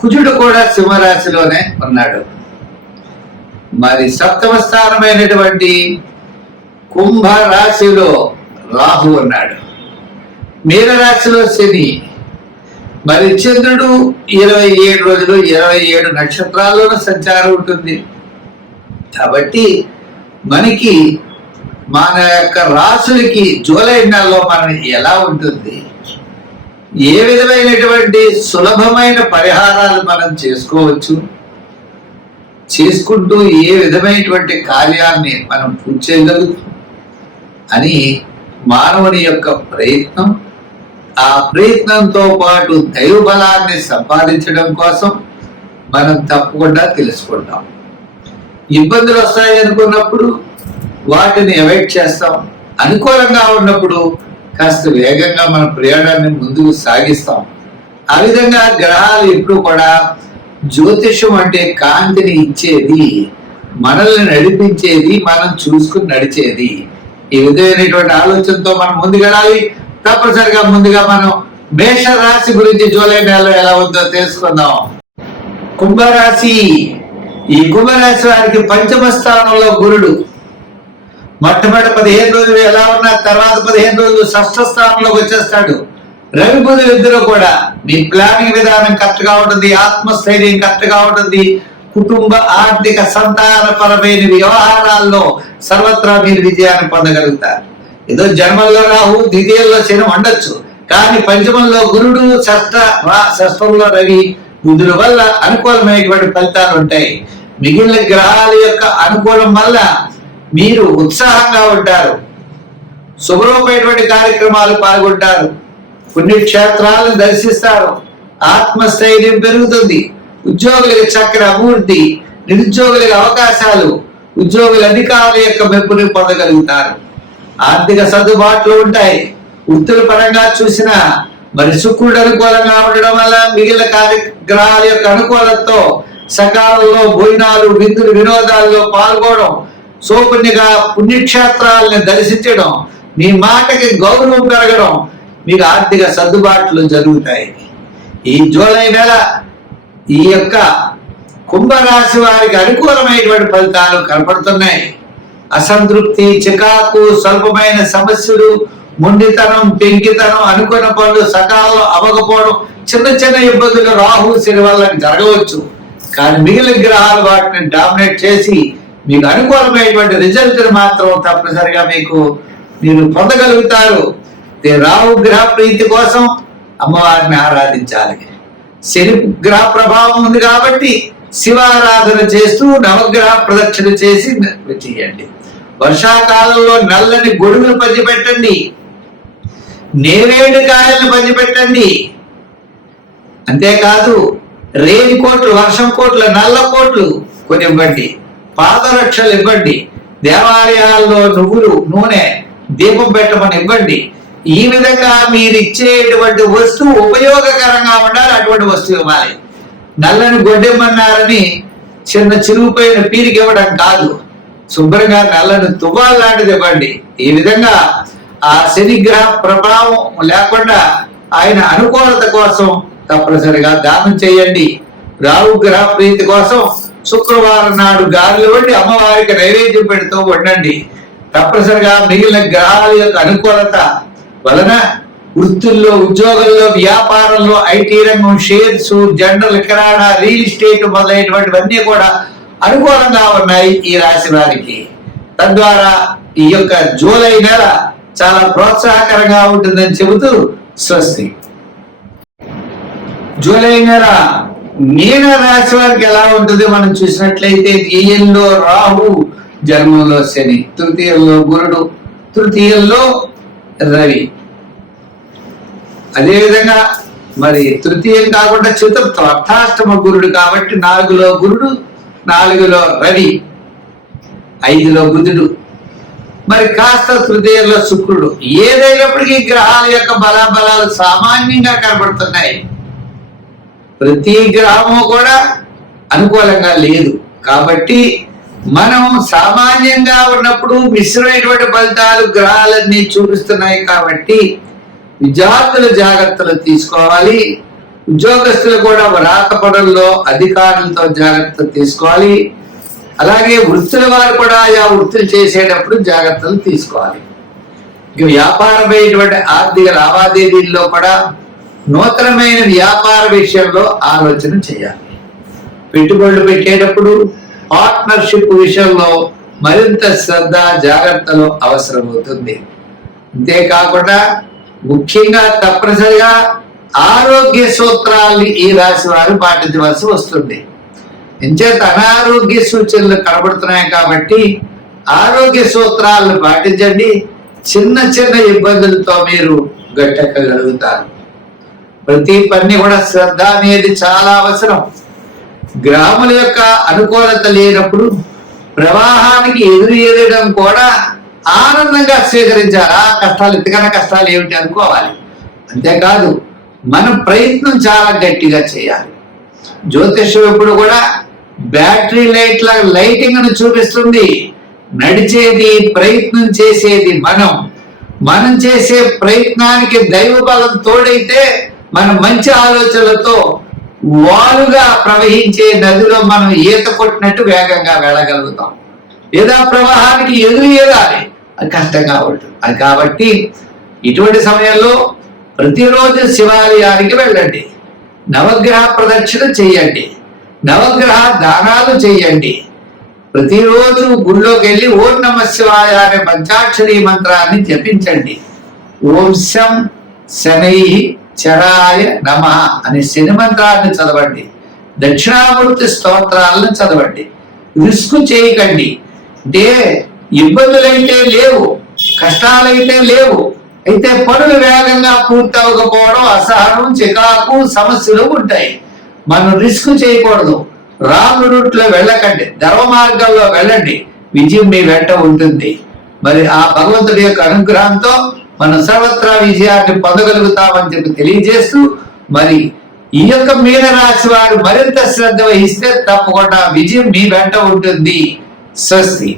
కుజుడు కూడా సింహరాశిలోనే ఉన్నాడు. మరి సప్తమ స్థానమైనటువంటి కుంభ రాశిలో రాహు ఉన్నాడు. మీనరాశిలో శని మరి చంద్రుడు ఇరవై ఏడు రోజులు ఇరవై ఏడు నక్షత్రాల్లోనూ సంచారం ఉంటుంది. కాబట్టి మనకి మన యొక్క రాసులకి జూలై నెలలో మనం ఎలా ఉంటుంది? ఏ విధమైనటువంటి సులభమైన పరిహారాలు మనం చేసుకోవచ్చు? చేసుకుంటూ ఏ విధమైనటువంటి కార్యాన్ని మనం పూర్తి చేయగలుగుతాం? అని మానవుని యొక్క ప్రయత్నం ఆ ప్రయత్నంతో పాటు దైవ బలాన్ని సంపాదించడం కోసం మనం తప్పకుండా తెలుసుకుంటాం. ఇబ్బందులు వస్తాయి అనుకున్నప్పుడు వాటిని అవాయిడ్ చేస్తాం. అనుకూలంగా ఉన్నప్పుడు కాస్త వేగంగా మన ప్రయాణాన్ని ముందుకు సాగిస్తాం. ఆ విధంగా గ్రహాలు ఎప్పుడు కూడా జ్యోతిషం అంటే కాంతిని ఇచ్చేది మనల్ని నడిపించేది మనం చూసుకుని నడిచేది. ఈ విధమైనటువంటి ఆలోచనతో మనం ముందుకెళ్ళాలి తప్పనిసరిగా ముందుగా మనం మేష రాశి గురించి జూలై నెలలో ఎలా ఉందో తెలుసుకుందాం. కుంభరాశి. ఈ కుంభరాశి వారికి పంచమ స్థానంలో గురుడు. మొట్టమొదటి పదిహేను రోజులు ఎలా ఉన్నా తర్వాత పదిహేను రోజులు షష్ఠ స్థానంలోకి వచ్చేస్తాడు. రవి బుధులు ఇద్దరు కూడా. మీ ప్లానింగ్ విధానం కరెక్ట్గా ఉంటుంది ఆత్మస్థైర్యం కరెక్ట్గా ఉంటుంది. కుటుంబ ఆర్థిక సంతానపరమైన వ్యవహారాల్లో సర్వత్రా మీరు విజయాన్ని పొందగలుగుతారు. ఏదో జన్మల్లో రాహు ద్వితీయంలో శని ఉండొచ్చు కానీ పంచమంలో గురుడు షష్ఠ షష్టంలో షష్ఠంలో రవి బుధుల వల్ల అనుకూలమైనటువంటి ఫలితాలు ఉంటాయి. మిగిలిన గ్రహాల యొక్క అనుకూలం వల్ల మీరు ఉత్సాహంగా ఉంటారు. శుభ్రమైనటువంటి కార్యక్రమాలు పాల్గొంటారు. పుణ్యక్షేత్రాలను దర్శిస్తారు. ఆత్మస్థైర్యం పెరుగుతుంది. ఉద్యోగులకు చక్కని అభివృద్ధి నిరుద్యోగులకు అవకాశాలు ఉద్యోగుల అధికారుల యొక్క మెప్పుని పొందగలుగుతారు. ఆర్థిక సర్దుబాట్లు ఉంటాయి. వృత్తుల పరంగా చూసిన మరి శుక్రుడు అనుకూలంగా ఉండడం వల్ల మిగిలిన కార్యగ్రహాల యొక్క అనుకూలతతో సకాలంలో భోజనాలు విందులు వినోదాల్లో పాల్గొనడం సోపుణ్యగా పుణ్యక్షేత్రాలను దర్శించడం మీ మాటకి గౌరవం పెరగడం మీకు ఆర్థిక సర్దుబాట్లు జరుగుతాయి. ఈ జూలై నెల ఈ యొక్క కుంభరాశి వారికి అనుకూలమైనటువంటి ఫలితాలు కనపడుతున్నాయి. అసంతృప్తి చికాకు స్వల్పమైన సమస్యలు మొండితనం పెంకితనం అనుకున్న పనులు సకాలంలో అవ్వకపోవడం చిన్న చిన్న ఇబ్బందులు రాహు శని వల్ల జరగవచ్చు. కానీ మిగిలిన గ్రహాలు వాటిని డామినేట్ చేసి మీకు అనుకూలమైనటువంటి రిజల్ట్ మాత్రం తప్పనిసరిగా మీకు మీరు పొందగలుగుతారు. రావు రాహు గ్రహ ప్రీతి కోసం అమ్మవారిని ఆరాధించాలి. శని గ్రహ ప్రభావం ఉంది కాబట్టి శివారాధన చేస్తూ నవగ్రహ ప్రదక్షిణ చేసి చేయండి. వర్షాకాలంలో నల్లని గొడుగులు పంచిపెట్టండి. నేరేడు కాయలను పంచిపెట్టండి. అంతేకాదు రేణి కోట్లు వర్షం కోట్లు నల్ల కోట్లు కొన్ని పాదరక్షలు ఇవ్వండి. దేవాలయాల్లో నువ్వులు నూనె దీపం పెట్టమని ఇవ్వండి. ఈ విధంగా మీరు ఇచ్చేటువంటి వస్తువు ఉపయోగకరంగా ఉండాలి అటువంటి వస్తువు ఇవ్వాలి. నల్లని గొడ్డెమ్మన్నారని చిన్న చిరుగుపోయిన పీరికి ఇవ్వడం కాదు. శుభ్రంగా నల్లని తువ్వాలు లాంటిది ఇవ్వండి. ఈ విధంగా ఆ శనిగ్రహ ప్రభావం లేకుండా ఆయన అనుకూలత కోసం తప్పనిసరిగా దానం చేయండి. రావు గ్రహ ప్రీతి కోసం శుక్రవారం నాడు గాలిలో వండి అమ్మవారికి నైవేద్యం పెడుతూ వండండి తప్పనిసరిగా మిగిలిన గ్రహాల యొక్క అనుకూలత వలన వృత్తుల్లో ఉద్యోగంలో వ్యాపారంలో ఐటీ రంగం shares general kirana real estate మొదలైనటువంటివన్నీ కూడా అనుకూలంగా ఉన్నాయి ఈ రాశి వారికి. తద్వారా ఈ యొక్క జూలై నెల చాలా ప్రోత్సాహకరంగా ఉంటుందని చెబుతూ స్వస్తి. జూలై నెల మీన రాశి వారికి ఎలా ఉంటుంది మనం చూసినట్లయితే తీయంలో రాహు జన్మంలో శని తృతీయంలో గురుడు తృతీయంలో రవి. అదేవిధంగా మరి తృతీయం కాకుండా చతుర్థం అర్థాష్టమ గురుడు కాబట్టి నాలుగులో గురుడు నాలుగులో రవి ఐదులో బుధుడు. మరి కాస్త తృతీయంలో శుక్రుడు. ఏదైనప్పటికీ గ్రహాల యొక్క బలాబలాలు సామాన్యంగా కనబడుతున్నాయి ప్రతి గ్రామం కూడా అనుకూలంగా లేదు. కాబట్టి మనం సామాన్యంగా ఉన్నప్పుడు మిశ్రమైనటువంటి ఫలితాలు గ్రహాలన్నీ చూపిస్తున్నాయి కాబట్టి విద్యార్థులు జాగ్రత్తలు తీసుకోవాలి. ఉద్యోగస్తులు కూడా వ్రాత పనుల్లో అధికారులతో జాగ్రత్త తీసుకోవాలి. అలాగే వృత్తుల వారు కూడా ఆయా వృత్తులు చేసేటప్పుడు జాగ్రత్తలు తీసుకోవాలి. ఇక వ్యాపారమైనటువంటి ఆర్థిక లావాదేవీల్లో కూడా నూతనమైన వ్యాపార విషయంలో ఆలోచన చేయాలి. పెట్టుబడులు పెట్టేటప్పుడు పార్ట్నర్షిప్ విషయంలో మరింత శ్రద్ధ జాగ్రత్తలు అవసరమవుతుంది. అంతేకాకుండా ముఖ్యంగా తప్పనిసరిగా ఆరోగ్య సూత్రాల్ని ఈ రాశి వారు పాటించవలసి వస్తుంది. ఎంచేత అనారోగ్య సూచనలు కనబడుతున్నాయి కాబట్టి ఆరోగ్య సూత్రాలను పాటించండి. చిన్న చిన్న ఇబ్బందులతో మీరు గట్టెక్కగలుగుతారు. ప్రతి పని కూడా శ్రద్ధ అనేది చాలా అవసరం. గ్రాముల యొక్క అనుకూలత లేనప్పుడు ప్రవాహానికి ఎదురు ఎదడం కూడా ఆనందంగా స్వీకరించాలి? ఆ కష్టాలు ఇంతకన్నా కష్టాలు ఏమిటి అనుకోవాలి. అంతేకాదు మనం ప్రయత్నం చాలా గట్టిగా చేయాలి. జ్యోతిష్యం ఎప్పుడు కూడా బ్యాటరీ లైట్ల లైటింగ్ను చూపిస్తుంది. నడిచేది ప్రయత్నం చేసేది మనం. మనం చేసే ప్రయత్నానికి దైవ బలం తోడైతే మనం మంచి ఆలోచనలతో వాలుగా ప్రవహించే నదిలో మనం ఈత కొట్టినట్టు వేగంగా వెళ్ళగలుగుతాం. లేదా ప్రవాహానికి ఎదురు ఏదాలి? అది కష్టంగా ఉంటుంది. అది కాబట్టి ఇటువంటి సమయంలో ప్రతిరోజు శివాలయానికి వెళ్ళండి. నవగ్రహ ప్రదక్షిణ చేయండి. నవగ్రహ దానాలు చేయండి. ప్రతిరోజు గుళ్ళోకి వెళ్ళి ఓం నమ శివాయ అనే పంచాక్షరి మంత్రాన్ని జపించండి. ఓం శం శనై చరాయ నమ అనే శనిమంత్రాన్ని చదవండి. దక్షిణామూర్తి స్తోత్రాలను చదవండి. రిస్క్ చేయకండి. అంటే ఇబ్బందులైతే లేవు కష్టాలైతే లేవు. అయితే పనులు వేగంగా పూర్తి అవ్వకపోవడం అసహనం చికాకు సమస్యలు ఉంటాయి. మనం రిస్క్ చేయకూడదు. రాంగ్ రూట్లో వెళ్ళకండి. ధర్మ మార్గంలో వెళ్ళండి. విజయం మీ వెంట ఉంటుంది. మరి ఆ భగవంతుడి యొక్క అనుగ్రహంతో మనం సర్వత్రా విజయాన్ని పొందగలుగుతామని చెప్పి తెలియజేస్తూ మరి ఈ యొక్క మీన రాశి వారు మరింత శ్రద్ధ వహిస్తే తప్పకుండా విజయం మీ వెంట ఉంటుంది. స్వస్తి.